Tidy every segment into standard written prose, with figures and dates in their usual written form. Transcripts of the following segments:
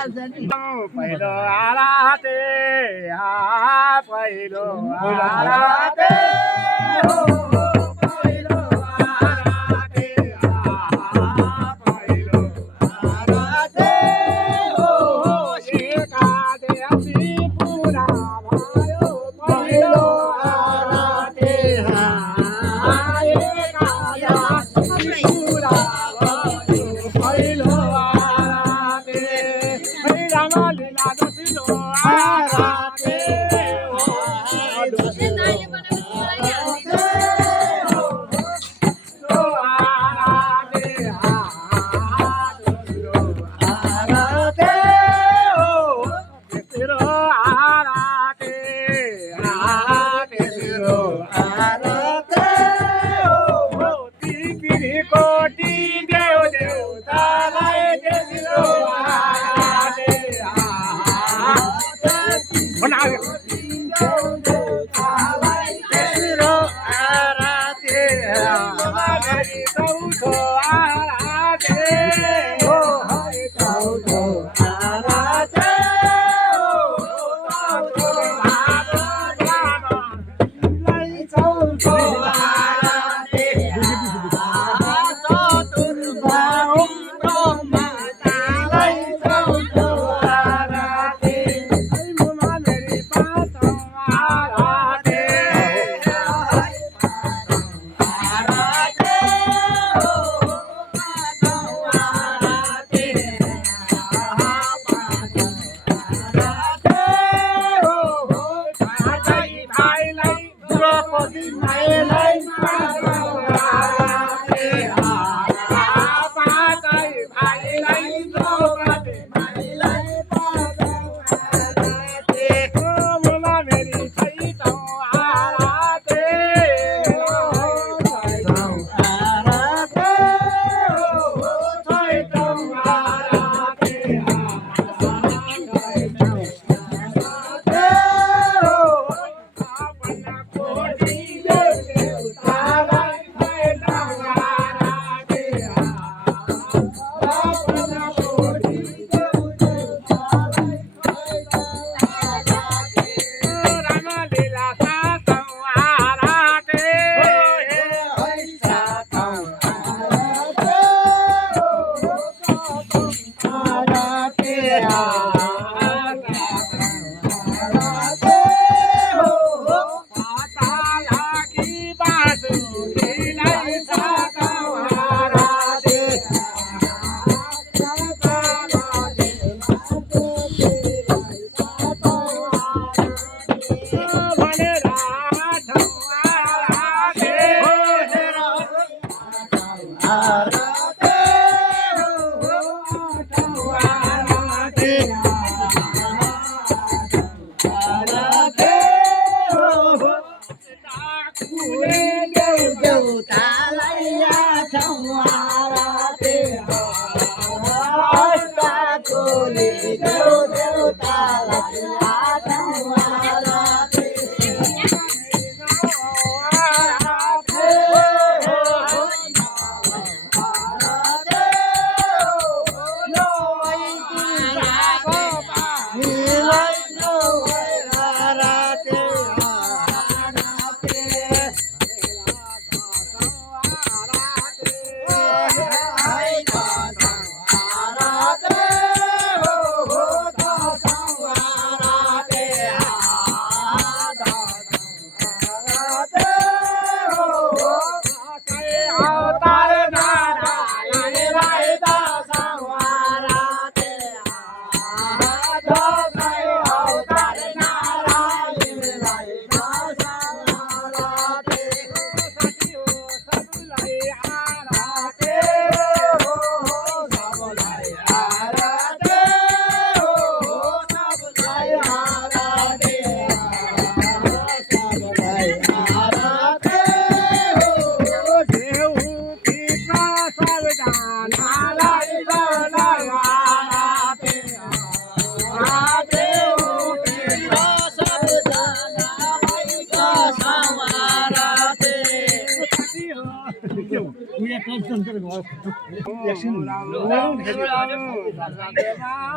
पहिलो आराते पहिलो आराते पहिलो आराते पहिलो आराते एकादशी पुरा भयो पहिलो आराते एकादशी पुरा पहिलो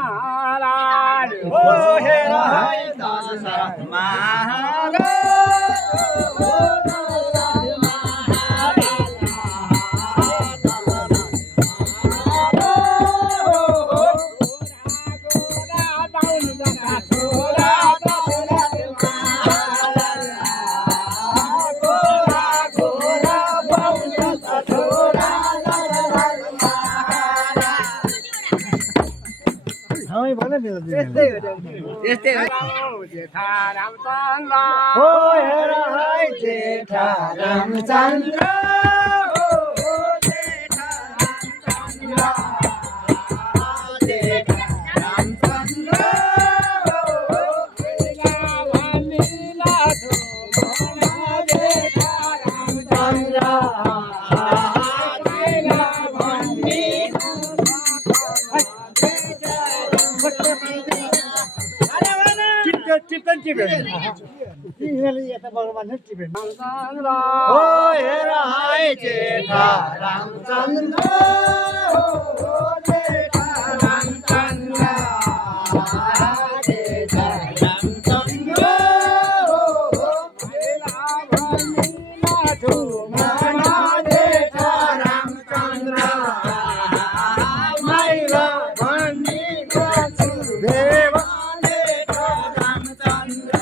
महाराज हो हे राय दासा जेठारामचंद्र हो हे राय जेठा रामचंद्र हो जेठा रामचंद्र जेठा रामचंद्र हो हे राय जेठा रामचंद्र हो जेठा रामचंद्र जेठा रामचंद्र मना जेठा रामचंद्र मैला भन्ने देव जेठा रामचंद्र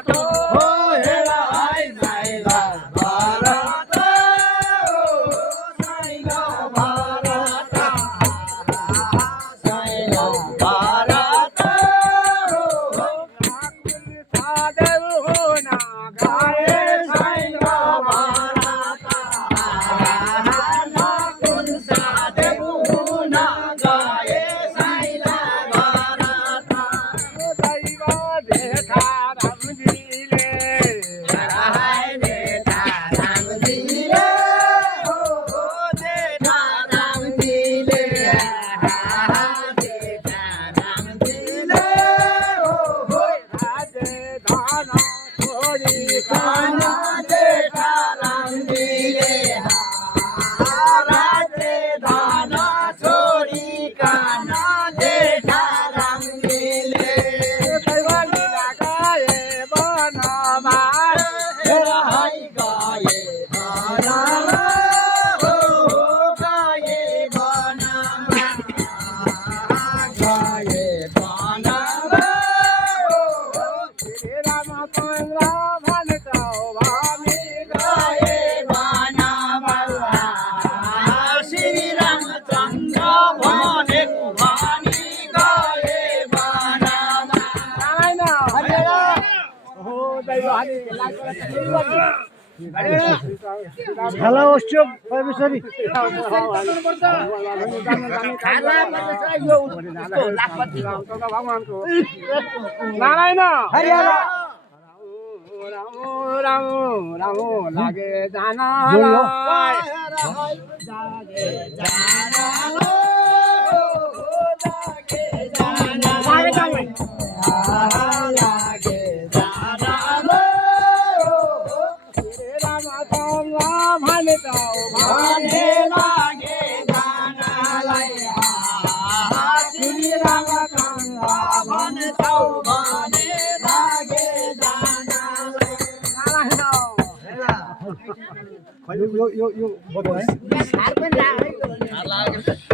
हो हे राय जायला भारत हो जायला भारत जायला भारत हो सादेव हो ना गाये जायला भारत नाकुल सादेव ना गाये जायला भारत दैव जेठारामजीले राय जेठा राम दिले हो जेठा राम दिले जेठा राम दिले हो राजे धाना थोडी काना जेठा राम दिले राजे धाना छोडी काना जेठा राम दिले दैवानी गाये बनमार राय गाये बनामा हो गाये बनामा गाये बनामा हो रामचंद्र म्हणतो भामी गाये बनामा श्री रामचंद्र भने वाणी गाये बनामा काय ना हो दैवानी झाला उत्सव परमेश्वरी नारायण हरियाणा राम राम राम लागे जाना रामचंद्र म्हणतो yo.